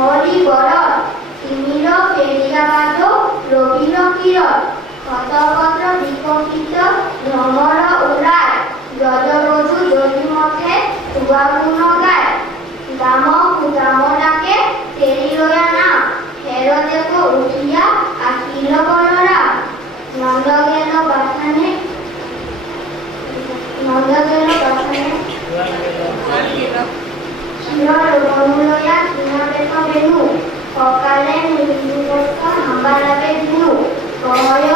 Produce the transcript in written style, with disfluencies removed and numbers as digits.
নলি বরদ তিমির ফেরিয়াবাদ রবির কিরণ শতপত্র বিকশিত ভ্রমর উড়ায় ব্রজবধূ যদিমঠে শুভাগুণ গায় দাম ডাকে ফেরি লয়া নাম ফের দেব উঠিয়া আসিল বলরাম নন্দ গেল বাসানে মনুলয়া কিনবেশ বেনু সকালে মৃত্যুবস্ত হাম্বালাবে ধুনু সময়